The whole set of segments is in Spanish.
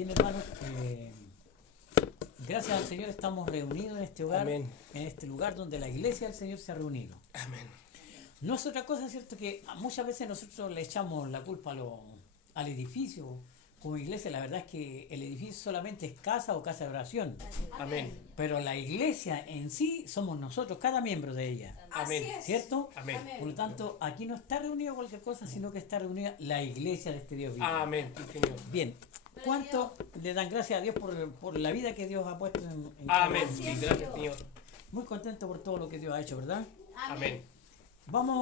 Bien, hermanos, gracias al Señor estamos reunidos en este hogar, Amén. en este lugar donde la iglesia del Señor se ha reunido. Amén. No es otra cosa, ¿cierto? Que muchas veces nosotros le echamos la culpa al edificio. Como iglesia, la verdad es que el edificio solamente es casa o casa de oración. Amén. Pero la iglesia en sí somos nosotros, cada miembro de ella. Amén. ¿Cierto? Amén. Por lo tanto, aquí no está reunida cualquier cosa, sino que está reunida la iglesia de este Dios vivo. Amén, sí, Señor. Bien, ¿cuánto le dan gracias a Dios por la vida que Dios ha puesto en cada Amén, uno? sí, gracias, Señor. Muy contento por todo lo que Dios ha hecho, ¿verdad? Amén.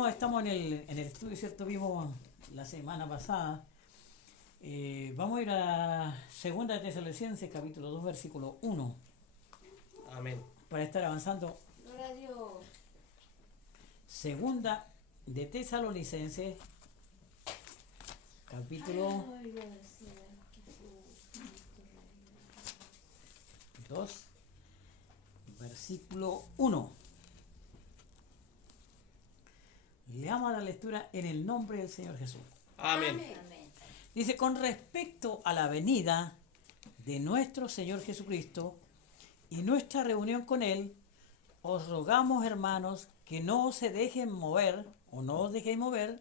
Estamos en el estudio, ¿cierto? Vimos la semana pasada. Vamos a ir a 2 de Tesalonicenses, capítulo 2, versículo 1, Amén. para estar avanzando. Gloria a Dios. 2 de Tesalonicenses, capítulo Ay, gracias, Jesús. 2, versículo 1. Leamos la lectura en el nombre del Señor Jesús. Amén. Dice, con respecto a la venida de nuestro Señor Jesucristo y nuestra reunión con Él, os rogamos, hermanos, que no se dejen mover, o no os dejéis mover,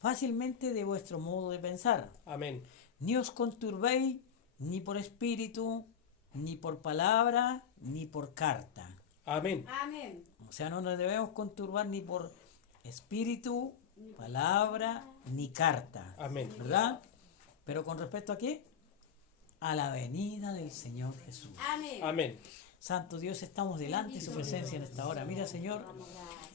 fácilmente de vuestro modo de pensar. Amén. Ni os conturbéis, ni por espíritu, ni por palabra, ni por carta. Amén. Amén. O sea, no nos debemos conturbar ni por espíritu, palabra, ni carta. Amén. ¿Verdad? Pero con respecto a qué? A la venida del Señor Jesús. Amén. Amén. Santo Dios, estamos delante de su presencia en esta hora. Mira, Señor,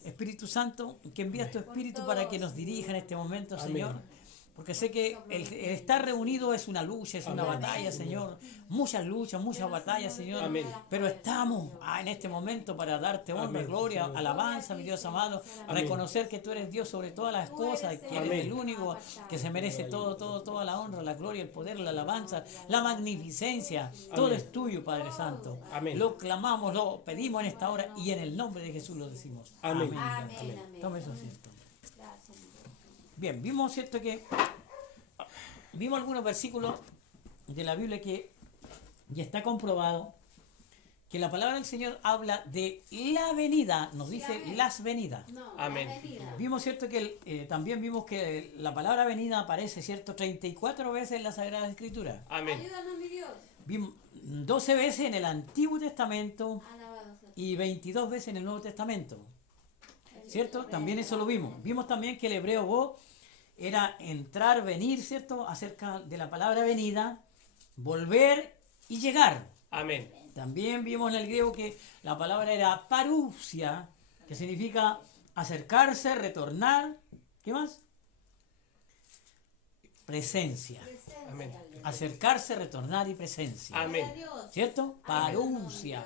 Espíritu Santo, que envías tu Espíritu para que nos dirija en este momento, Amén. Señor. Porque sé que el estar reunido es una lucha, es una Amén. batalla, Señor. Muchas luchas, muchas batallas, Señor. Amén. Pero estamos en este momento para darte honra, Amén. gloria, Señor. alabanza, mi Dios amado. Amén. Reconocer que tú eres Dios sobre todas las cosas, que eres Amén. el único que se merece toda la honra, la gloria, el poder, la alabanza, la magnificencia. Todo Amén. es tuyo, Padre Santo. Amén. Lo clamamos, lo pedimos en esta hora y en el nombre de Jesús lo decimos. Amén. Amén. Amén. Amén. Tome eso, ¿cierto? Gracias. Bien, vimos, ¿cierto? Que vimos algunos versículos de la Biblia que ya está comprobado que la palabra del Señor habla de la venida, nos dice las venidas. No, Amén. la venida. Vimos, ¿cierto? Que también vimos que la palabra venida aparece, ¿cierto? 34 veces en la Sagrada Escritura. Amén. Ayúdanos, mi Dios. Vimos 12 veces en el Antiguo Testamento Alabado sea. y 22 veces en el Nuevo Testamento. ¿Cierto? También eso lo vimos. Vimos también que el hebreo go era entrar, venir, ¿cierto? Acerca de la palabra venida, volver y llegar. Amén. También vimos en el griego que la palabra era parousia, que significa acercarse, retornar. ¿Qué más? Presencia. Amén. Acercarse, retornar y presencia. Amén. Gloria a Dios. ¿Cierto? Parousia.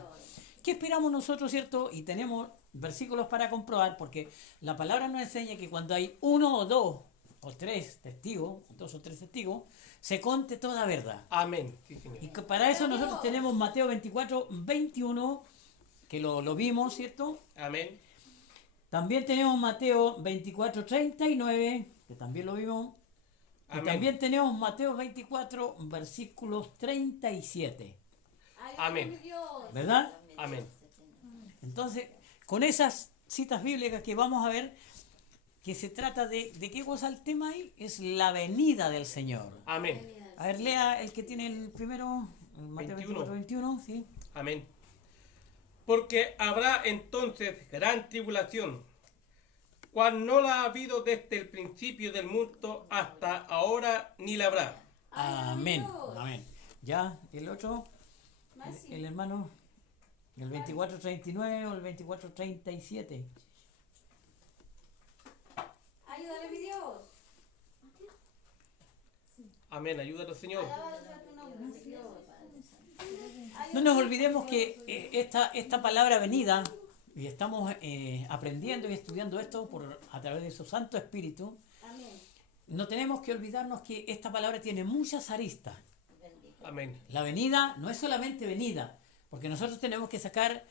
¿Qué esperamos nosotros, cierto? Y tenemos versículos para comprobar, porque la palabra nos enseña que cuando hay uno o dos o tres testigos, 2 o 3 testigos, se conte toda verdad. Amén. Sí, Señor. Y que para eso nosotros tenemos Mateo 24, 21, que lo vimos, ¿cierto? Amén. También tenemos Mateo 24, 39, que también lo vimos. Y Amén. también tenemos Mateo 24, versículos 37. Ayúdanos, Amén. mi Dios. ¿Verdad? Amén. Entonces, con esas citas bíblicas que vamos a ver, que se trata de qué cosa el tema ahí, es la venida del Señor. Amén. A ver, lea el que tiene el primero, el Mateo 24, 21, ¿sí? Amén. Porque habrá entonces gran tribulación, cual no la ha habido desde el principio del mundo hasta ahora, ni la habrá. Amén. Dios. Amén. Ya, el otro, Más el hermano, el 24:39 o el 24:37. Ayúdale, mi Dios. Amén. Ayúdanos, Señor. Alabado sea tu nombre, mi Dios. No nos olvidemos que esta palabra venida, y estamos aprendiendo y estudiando esto a través de su Santo Espíritu, Amén. no tenemos que olvidarnos que esta palabra tiene muchas aristas. Amén. La venida no es solamente venida, porque nosotros tenemos que sacar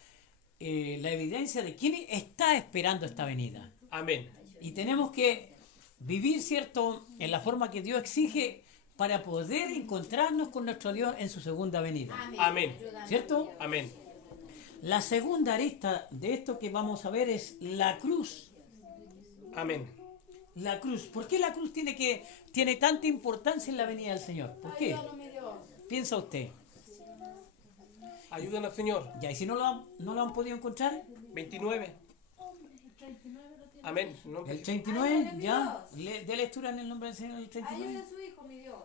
la evidencia de quién está esperando esta venida. Amén. Y tenemos que vivir, ¿cierto?, en la forma que Dios exige para poder encontrarnos con nuestro Dios en su segunda venida. Amén. ¿Cierto? Amén. La segunda arista de esto que vamos a ver es la cruz. Amén. La cruz. ¿Por qué la cruz tiene tanta importancia en la venida del Señor? ¿Por qué? Ayúdanos, mi Dios. Piensa usted. Ayúdanos, Señor. Ya, y si no lo han podido encontrar, 29. Amén. No, el 39, ya, de lectura en el nombre del Señor, el 39. Ayuda a su hijo, mi Dios.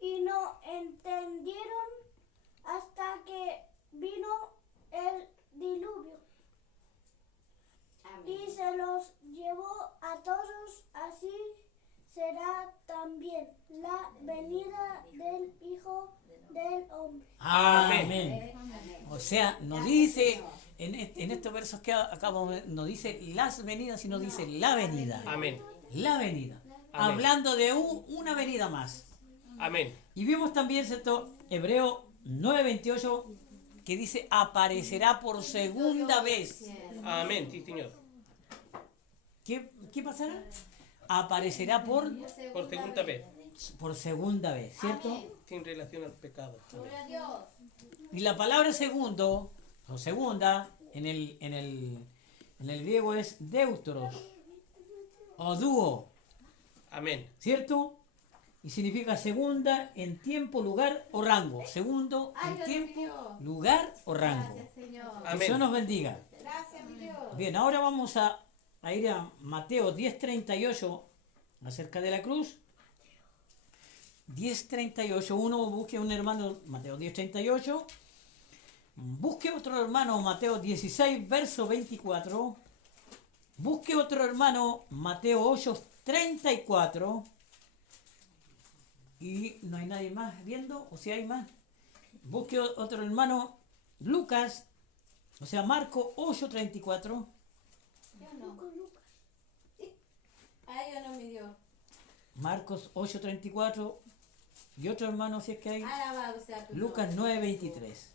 Y no entendieron hasta que vino el diluvio y se los llevó a todos. Así será también la venida del Hijo del Hombre. Amén. O sea, nos dice, en estos versos que acabamos de ver, no dice las venidas, sino dice la venida. Amén. La venida. Amén. Hablando de una venida más. Amén. Y vimos también, ¿cierto? Hebreo 9:28, que dice, aparecerá por segunda vez. Amén. Sí, Señor. ¿Qué pasará? Aparecerá por Por segunda vez. segunda vez, ¿cierto? Sin relación al pecado. Amén. Gloria a Dios. Y la palabra segundo, o segunda, en el griego es deuteros, o dúo, Amén. ¿cierto? Y significa segunda en tiempo, lugar o rango. Segundo en Ayúdame, tiempo, Dios. lugar o rango. Gracias, Señor. Que Amén. Dios nos bendiga. Gracias, mi Dios. Bien, ahora vamos a ir a Mateo 10:38 acerca de la cruz. 10:38, uno busque un hermano, Mateo 10:38. Busque otro hermano, Mateo 16, verso 24. Busque otro hermano, Mateo 8:34. Y no hay nadie más viendo, o si hay más. Busque otro hermano, Lucas, o sea, Marco 8:34. Yo no. Ayúdanos, mi Dios. Marcos 8:34. Y otro hermano, si es que hay, Alabado sea tu Lucas nombre. 9:23.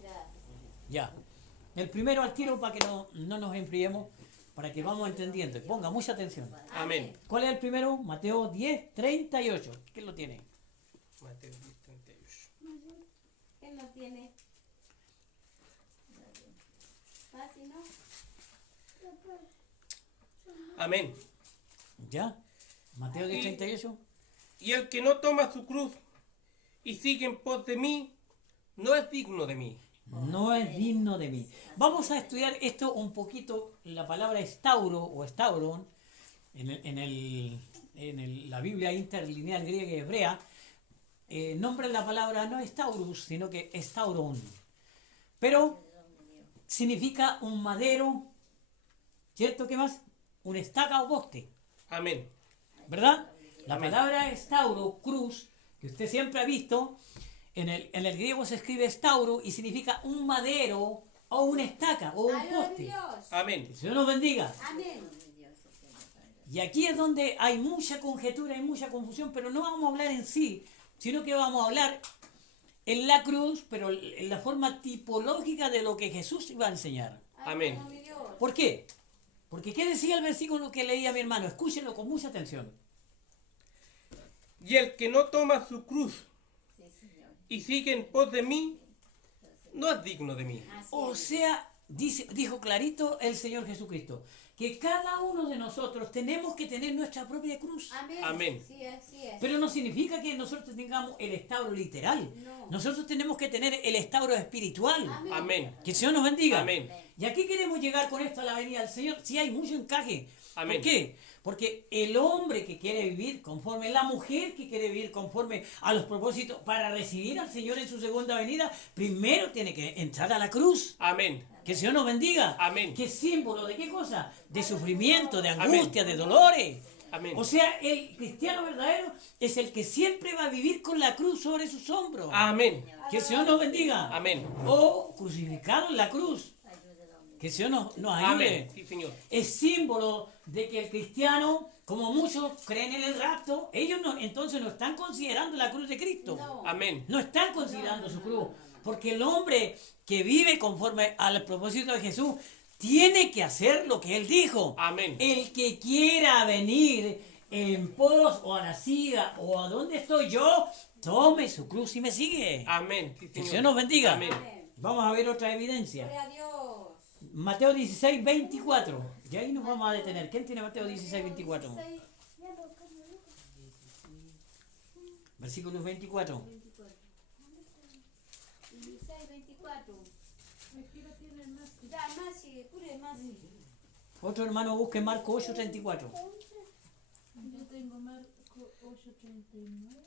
Gracias. Ya. El primero al tiro para que no nos enfriemos, para que vamos entendiendo. Y ponga mucha atención. Amén. ¿Cuál es el primero? Mateo 10:38. ¿Quién lo tiene? Mateo 10:38. ¿Quién lo tiene? Fácil, ¿no? Amén. ¿Ya? Mateo 10:38. Y el que no toma su cruz y sigue en pos de mí, no es digno de mí. No es digno de mí. Vamos a estudiar esto un poquito. La palabra estauro o estauron en la Biblia interlineal griega y hebrea nombra la palabra no estaurus, sino que estauron. Pero significa un madero, ¿cierto? ¿Qué más? Un estaca o poste, Amén. ¿verdad? La Amén. palabra estauro, cruz, que usted siempre ha visto, en el griego se escribe estauro y significa un madero o una estaca o un Ayúdame, mi poste. Dios. Amén. Que el Señor nos bendiga. Amén. Y aquí es donde hay mucha conjetura y mucha confusión, pero no vamos a hablar en sí, sino que vamos a hablar en la cruz, pero en la forma tipológica de lo que Jesús iba a enseñar. Amén. Ayúdanos, mi Dios. ¿Por qué? Porque ¿qué decía el versículo que leía mi hermano? Escúchenlo con mucha atención. Y el que no toma su cruz y sigue en pos de mí, no es digno de mí. O sea, dijo clarito el Señor Jesucristo, que cada uno de nosotros tenemos que tener nuestra propia cruz. Amén. Amén. Sí, así es. Pero no significa que nosotros tengamos el estauro literal. No. Nosotros tenemos que tener el estauro espiritual. Amén. Amén. Que el Señor nos bendiga. Amén. Y aquí queremos llegar con esto a la venida del Señor. Sí hay mucho encaje. Amén. ¿Por qué? Porque el hombre que quiere vivir conforme, la mujer que quiere vivir conforme a los propósitos para recibir al Señor en su segunda venida, primero tiene que entrar a la cruz. Amén. Que el Señor nos bendiga. Amén. ¿Qué símbolo de qué cosa? De sufrimiento, de Amén. angustia, de dolores. Amén. O sea, el cristiano verdadero es el que siempre va a vivir con la cruz sobre sus hombros. Amén. Que el Señor nos bendiga. Amén. O crucificado en la cruz. Que el Señor nos ayude. Amén. Sí, Señor. Es símbolo de que el cristiano, como muchos creen en el rapto, ellos entonces no están considerando la cruz de Cristo. No. Amén. No están considerando su cruz. Porque el hombre que vive conforme al propósito de Jesús tiene que hacer lo que Él dijo. Amén. El que quiera venir en pos o a la siga o a donde estoy yo, tome su cruz y me sigue. Amén. Sí, Que el Señor. Señor nos bendiga. Amén. Amén. Vamos a ver otra evidencia. Gloria a Dios. Mateo 16, 24. Y ahí nos vamos a detener. ¿Quién tiene Mateo 16, 24? 16, Versículos 24. 16, 24. Ya, más sigue, cure, más sigue. Otro hermano busque Marco 8, 34. Yo tengo Marco 8:39.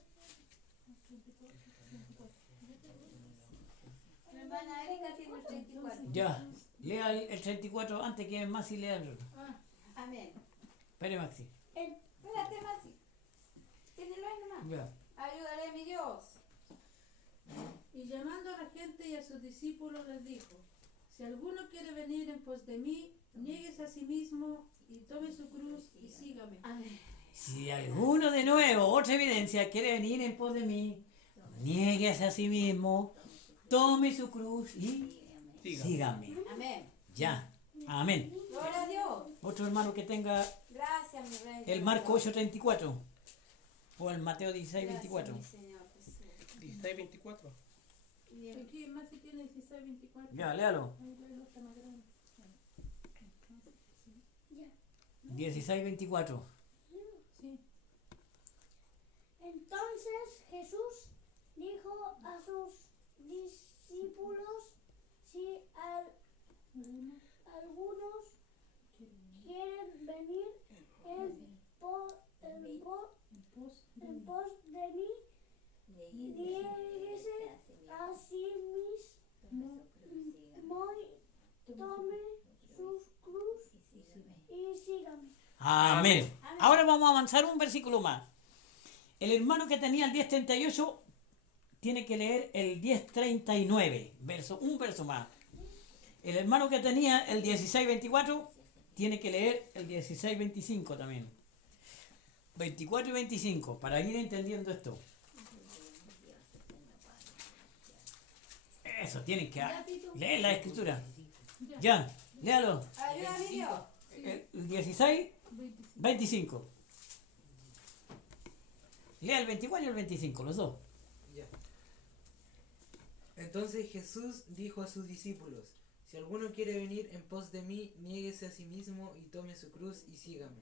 Mi hermana Erika tiene el 34. Ya, lea el 34 antes que Maxi lea el otro. Amén. Espere, Maxi. Espérate, Masi. Tírenlo ahí nomás. Ya. Ayúdale a mi Dios. Y llamando a la gente y a sus discípulos les dijo: si alguno quiere venir en pos de mí, niéguese a sí mismo y tome su cruz y sígame. Amén. Si alguno de nuevo, otra evidencia, quiere venir en pos de mí, niéguese a sí mismo, tome su cruz y sígame. Amén. Ya. Amén. Gloria a Dios. Otro hermano que tenga Gracias, mi rey. el Marco 8, 34. O el Mateo 16, 24. Gracias, mi Señor Jesús. 16, 24. Bien. Aquí más si tiene 16:24. Ya, léalo. Ahí léelo, está más grande. 16, 24. Sí. Entonces Jesús dijo a sus discípulos: si algunos quieren venir en pos de mí, niéguese a sí mismo, tome sus cruz y sígame. Amén. Ahora vamos a avanzar un versículo más. El hermano que tenía el 10:38 tiene que leer el 10:39, un verso más. El hermano que tenía el 16:24 tiene que leer el 16:25 también. 24 y 25, para ir entendiendo esto. Eso, tienen que leer la escritura. Ya, léalo. Ayuda a mi Dios. El 16, 25. Lea el 24 y el 25, los dos. Ya. Entonces Jesús dijo a sus discípulos: si alguno quiere venir en pos de mí, niéguese a sí mismo y tome su cruz y sígame.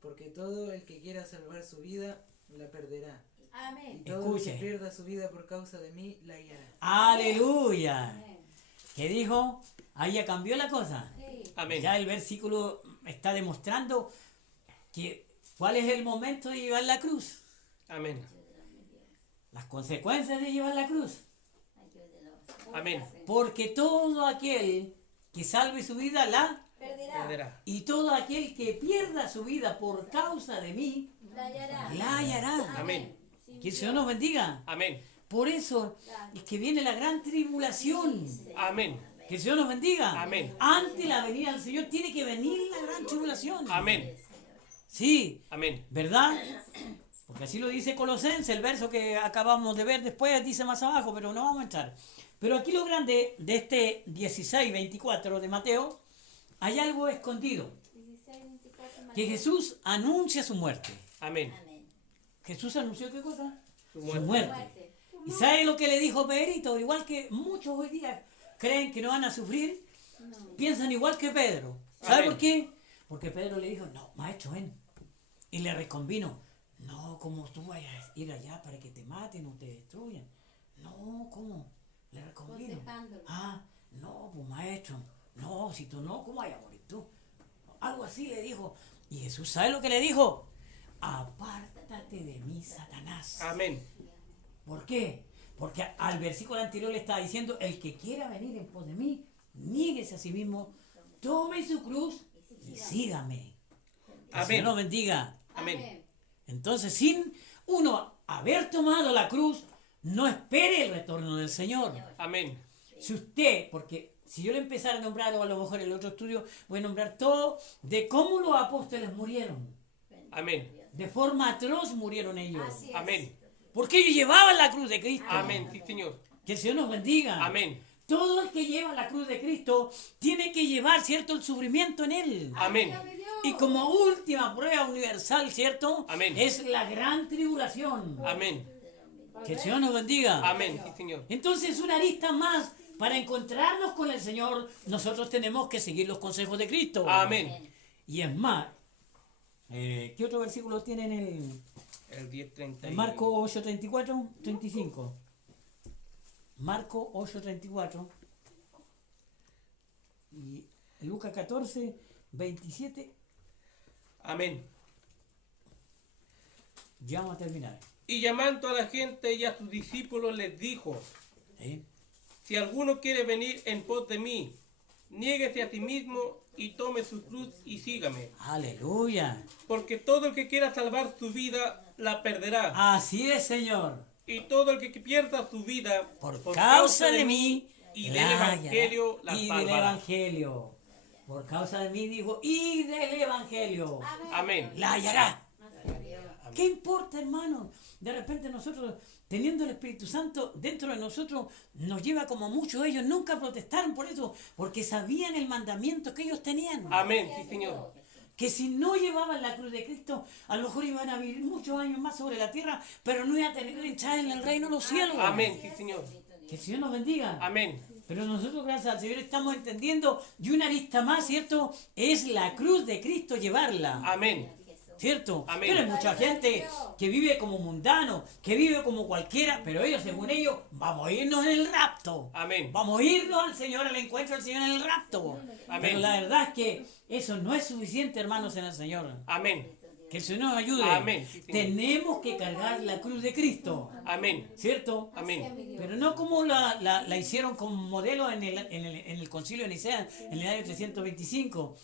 Porque todo el que quiera salvar su vida, la perderá. Y Amén. todo el Escuche. que pierda su vida por causa de mí, la hallará. Aleluya. Amén. ¿Qué dijo? Ahí ya cambió la cosa. Sí. Amén. Ya el versículo está demostrando que cuál es el momento de llevar la cruz. Amén. Las consecuencias de llevar la cruz. Amén. Porque todo aquel que salve su vida la... Perderá. Perderá. Y todo aquel que pierda su vida por causa de mí, La hallará. la hallará. Amén. Sí, Que el Señor nos bendiga. Amén. Por eso es que viene la gran tribulación. Amén. Que el Señor nos bendiga. Amén. Ante la venida del Señor tiene que venir la gran tribulación. Amén. Sí, Amén. ¿verdad? Porque así lo dice Colosenses, el verso que acabamos de ver después dice más abajo, pero no vamos a entrar. Pero aquí lo grande de este 16:24 de Mateo, hay algo escondido. 16, 24, Que Jesús anuncia su muerte. Amén. ¿Jesús anunció qué cosa? Su Su muerte. muerte. Muerte. ¿Y sabe lo que le dijo Pedrito? Igual que muchos hoy día creen que no van a sufrir, piensan igual que Pedro. ¿Sabe Amén. por qué? Porque Pedro le dijo, no, maestro, ven. Y le reconvino, no, como tú vayas a ir allá para que te maten o te destruyan. No, ¿cómo? Le reconvino. Aconsejándolo. Ah, no, pues maestro, no, si tú no, ¿cómo vayas a morir tú? Algo así le dijo. Y Jesús, ¿sabe lo que le dijo? Apártate de mí, Satanás. Amén. ¿Por qué? Porque al versículo anterior le estaba diciendo, el que quiera venir en pos de mí, niéguese a sí mismo, tome su cruz y sígame. Que el Amén. Señor nos bendiga. Amén. Entonces, sin uno haber tomado la cruz, no espere el retorno del Señor. Amén. Si usted, porque si yo le empezara a nombrar, o a lo mejor en el otro estudio, voy a nombrar todo de cómo los apóstoles murieron. Amén. De forma atroz murieron ellos. Así es. Amén. Porque ellos llevaban la cruz de Cristo. Amén. Sí, Señor. Que el Señor nos bendiga. Amén. Todo el que lleva la cruz de Cristo tiene que llevar, ¿cierto?, el sufrimiento en él. Amén. Ayúdame, Dios. Y como última prueba universal, ¿cierto? Amén. Es la gran tribulación. Amén. Que el Señor nos bendiga. Amén. Sí, Señor. Entonces, una arista más. Para encontrarnos con el Señor, nosotros tenemos que seguir los consejos de Cristo. Amén. Y es más, ¿qué otro versículo tiene El 10:30. en Marco 8:34? 35. Marco 8:34. Y Lucas 14:27. Amén. Ya vamos a terminar. Y llamando a la gente y a sus discípulos les dijo: ¿Eh? Si alguno quiere venir en pos de mí, niéguese a sí mismo y tome su cruz y sígame. Aleluya. Porque todo el que quiera salvar su vida, la perderá. Así es, Señor. Y todo el que pierda su vida Por causa de mí y del la Evangelio, la y del salvará. Evangelio. Por causa de mí, dijo, y del Evangelio. Amén. La hallará. ¿Qué importa, hermano? De repente nosotros, teniendo el Espíritu Santo dentro de nosotros, nos lleva como muchos ellos nunca protestaron por eso, porque sabían el mandamiento que ellos tenían. Amén, sí, Señor. Que si no llevaban la cruz de Cristo, a lo mejor iban a vivir muchos años más sobre la tierra, pero no iban a tener entrada en el reino de los cielos. Amén, sí, Señor. Que el Señor nos bendiga. Amén. Pero nosotros, gracias al Señor, estamos entendiendo, y una arista más, ¿cierto? Es la cruz de Cristo llevarla. Amén. ¿Cierto? Amén. Pero hay mucha gente que vive como mundano, que vive como cualquiera, pero ellos, según ellos, vamos a irnos en el rapto. Amén. Vamos a irnos al Señor, al encuentro del Señor en el rapto. Amén. Pero la verdad es que eso no es suficiente, hermanos, en el Señor. Amén. Que el Señor nos ayude. Amén. Sí, Señor. Tenemos que cargar la cruz de Cristo. Amén. ¿Cierto? Amén. Pero no como la hicieron como modelo en el concilio de Nicea, en el año 325.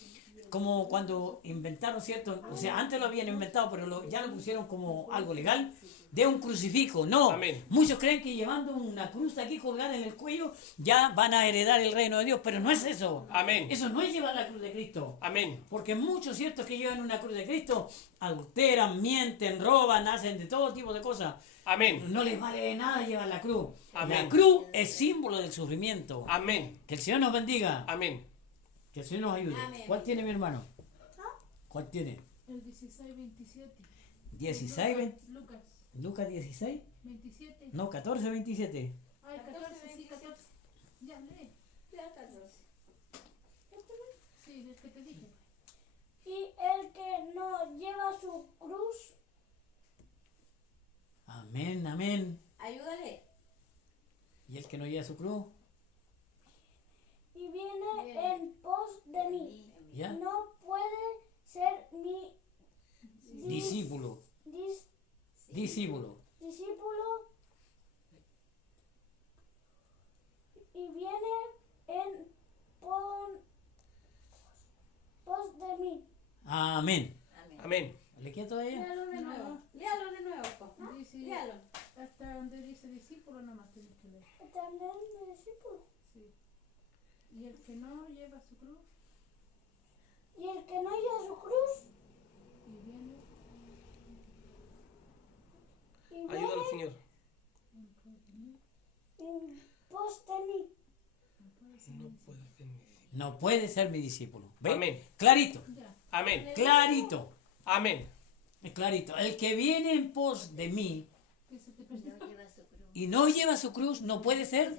Como cuando inventaron, ¿cierto? O sea, antes lo habían inventado, pero ya lo pusieron como algo legal, de un crucifijo. No, Amén. muchos creen que llevando una cruz aquí colgada en el cuello ya van a heredar el reino de Dios, pero no es eso. Amén. Eso no es llevar la cruz de Cristo. Amén. Porque muchos, ¿cierto?, que llevan una cruz de Cristo, adulteran, mienten, roban, hacen de todo tipo de cosas. Amén. No les vale de nada llevar la cruz. Amén. La cruz es símbolo del sufrimiento. Amén. Que el Señor nos bendiga. Amén. Que el Señor nos ayude. Amén. ¿Cuál tiene mi hermano? ¿Cuál tiene? El 16:27. 16, 20. Lucas Lucas 16. 27. No, 14, 27. Ay, 14, sí, 14. Ya, lee. Sí, el que te dije. Y el que no lleva su cruz Amén, amén. Ayúdale. Y el que no lleva su cruz, y viene en pos de mí, ¿ya? no puede ser mi Discípulo. Discípulo. discípulo. Y viene en pos de mí. Amén. Amén. Amén. ¿Le queda todavía? Léalo de nuevo. Léalo de nuevo, po. Dice, Léalo. hasta donde dice discípulo nomás tienes que leer. También mi discípulo. Sí. Y el que no lleva su cruz Y el que no lleva su cruz y viene y Ayúdalo, viene Señor. en pos de mí. No puede ser mi discípulo. ¿Ve? Amén. Clarito. ya. Amén. Clarito. Amén. Es clarito. El que viene en pos de mí Que se te presenta. y no lleva su cruz no puede ser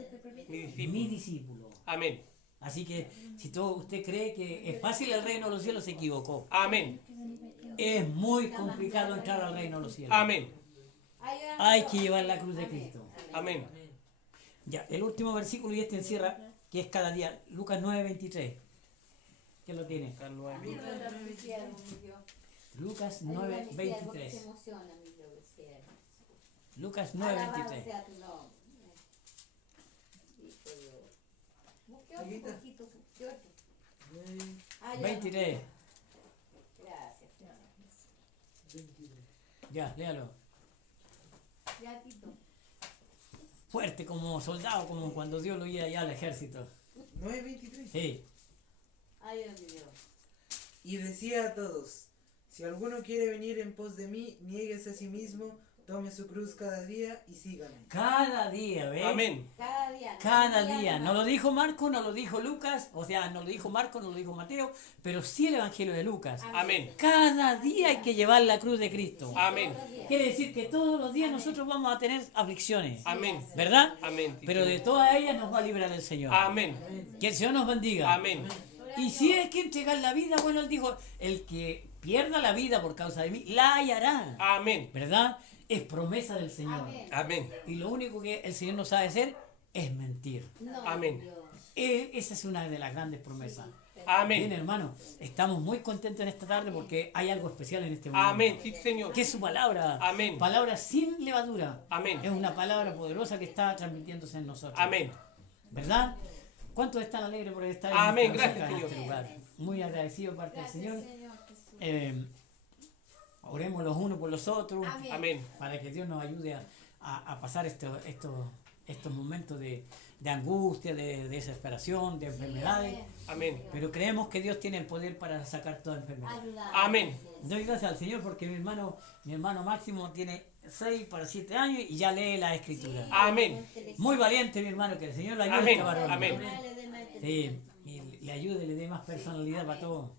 Mi mi discípulo. discípulo. Amén. Así que si usted cree que es fácil el reino de los cielos, se equivocó. Amén. Es muy complicado entrar al reino de los cielos. Amén. Ayúdale. Hay que llevar la cruz de Cristo. Amén. Ya, el último versículo y este encierra, que es cada día, Lucas 9:23. ¿Quién lo tiene? Acá no hay. Lucas Se 9:23. emociona, mi Dios, siervo. Lucas Alabado 9:23. sea tu nombre. Hijo Dios. Busque otro poquito, busque otro. Ah, ya no. 23. Gracias, Señor. Ya, léalo. Ya, Tito. Fuerte como soldado, como cuando Dios lo iba allá al ejército. 9:23. Sí. Ayúdame, Dios. Y decía a todos, si alguno quiere venir en pos de mí, niéguese a sí mismo, tome su cruz cada día y sígame. Cada día, ¿ves? Amén. Cada día. Cada día. No lo dijo Marco, no lo dijo Lucas, o sea, no lo dijo Marco, no lo dijo Mateo, pero sí el Evangelio de Lucas. Amén. Cada día hay que llevar la cruz de Cristo. Amén. Quiere decir que todos los días nosotros vamos a tener aflicciones, Amén. ¿verdad? Amén. Pero de todas ellas nos va a librar el Señor. Amén. Que el Señor nos bendiga. Amén. Y si hay que entregar la vida, bueno, Él dijo, el que pierda la vida por causa de mí, la hallará. Amén. ¿Verdad? Es promesa del Señor. Amén. Amén. Y lo único que el Señor no sabe hacer es mentir. No, Amén. Dios. Esa es una de las grandes promesas. Bien, Amén. hermano, estamos muy contentos en esta tarde porque hay algo especial en este momento. Amén. Sí, Señor. Que es su palabra. Amén. Palabra sin levadura. Amén. Es una palabra poderosa que está transmitiéndose en nosotros. Amén. ¿Verdad? ¿Cuántos están alegres por estar Amén. esta Gracias, en este Señor. lugar? Muy agradecido parte del Señor. Señor Jesús. Oremos los unos por los otros. Amén. Amén. Para que Dios nos ayude a pasar estos momentos de angustia, de desesperación, de enfermedades. Amén. Pero creemos que Dios tiene el poder para sacar toda enfermedad. Ayuda. Amén. Doy gracias al Señor porque mi hermano Máximo tiene 6 para 7 años y ya lee la Escritura. Amén. Muy valiente mi hermano, que el Señor le ayude Amén. a este varón. Amén. Sí, y le ayude, le dé más personalidad para todo.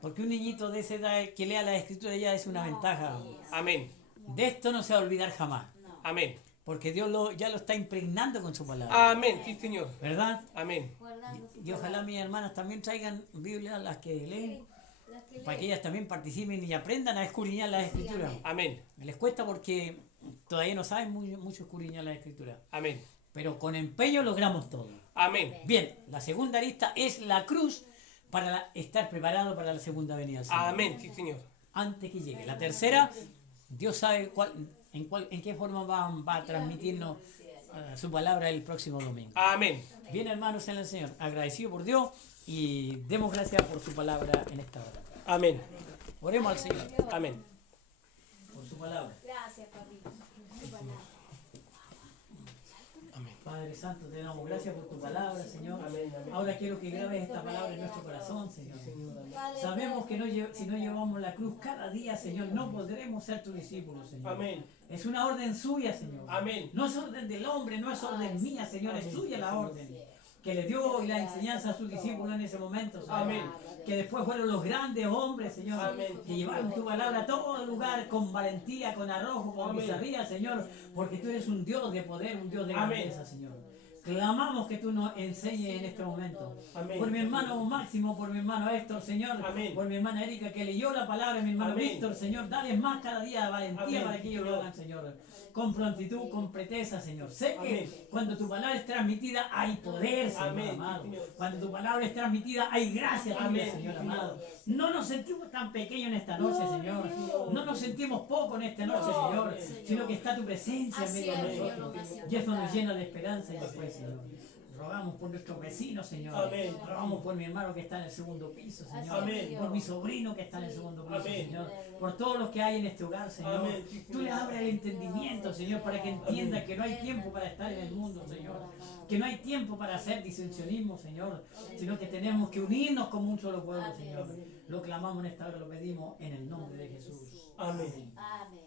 Porque un niñito de esa edad que lea la Escritura ya es una ventaja. Amén. De esto no se va a olvidar jamás. Amén. Porque Dios ya lo está impregnando con su palabra. Amén. Sí, Señor. ¿Verdad? Amén. Y ojalá mis hermanas también traigan Biblia, las que leen, para que ellas también participen y aprendan a escudriñar la Escritura. Amén. Les cuesta porque todavía no saben mucho escudriñar la Escritura. Amén. Pero con empeño logramos todo. Amén. Bien, la segunda arista es la cruz para estar preparado para la segunda venida del Señor. Amén. Sí, Señor. Antes que llegue. La tercera, Dios sabe en qué forma va a transmitirnos su palabra el próximo domingo. Amén. Bien, hermanos en el Señor, agradecido por Dios y demos gracias por su palabra en esta hora. Amén. Oremos al Señor Amén. por su palabra. Gracias, papito. Padre Santo, te damos gracias por tu palabra, Señor. Ahora quiero que grabes esta palabra en nuestro corazón, Señor. Sabemos que si no llevamos la cruz cada día, Señor, no podremos ser tus discípulos, Señor. Amén. Es una orden suya, Señor. Amén. No es orden del hombre, no es orden mía, Señor, es suya la orden que le dio y la enseñanza a sus discípulos en ese momento, Señor. Amén. Que después fueron los grandes hombres, Señor, Amén. que llevaron tu palabra a todo lugar con valentía, con arrojo, con Amén. bizarría, Señor, porque tú eres un Dios de poder, un Dios de Amén. grandeza, Señor. Clamamos que tú nos enseñes en este momento. Amén. Por mi hermano Máximo, por mi hermano Héctor, Señor. Amén. Por mi hermana Erika que leyó la palabra, mi hermano Amén. Víctor, Señor. Dales más cada día valentía Amén. para que ellos lo hagan, Señor. Con prontitud, con preteza, Señor. Sé que Amén. cuando tu palabra es transmitida hay poder, Señor Amén. amado. Señor. Cuando tu palabra es transmitida hay gracia tuya, Amén. Señor amado. No nos sentimos tan pequeños en esta noche, Señor. No nos sentimos poco en esta noche, Señor. Sino que está tu presencia en medio de nosotros. Y eso nos llena de esperanza y después, Señor. Rogamos por nuestros vecinos, Señor. Amén. Rogamos por mi hermano que está en el segundo piso, Señor. Amén. Por mi sobrino que está en el segundo piso, Amén. Señor. Por todos los que hay en este hogar, Señor. Amén. Tú le abres el entendimiento, Señor, para que entienda que no hay tiempo para estar en el mundo, Señor. Que no hay tiempo para hacer disensionismo, Señor. Sino que tenemos que unirnos como un solo pueblo, Señor. Lo clamamos en esta hora, lo pedimos en el nombre de Jesús. Amén. Amén.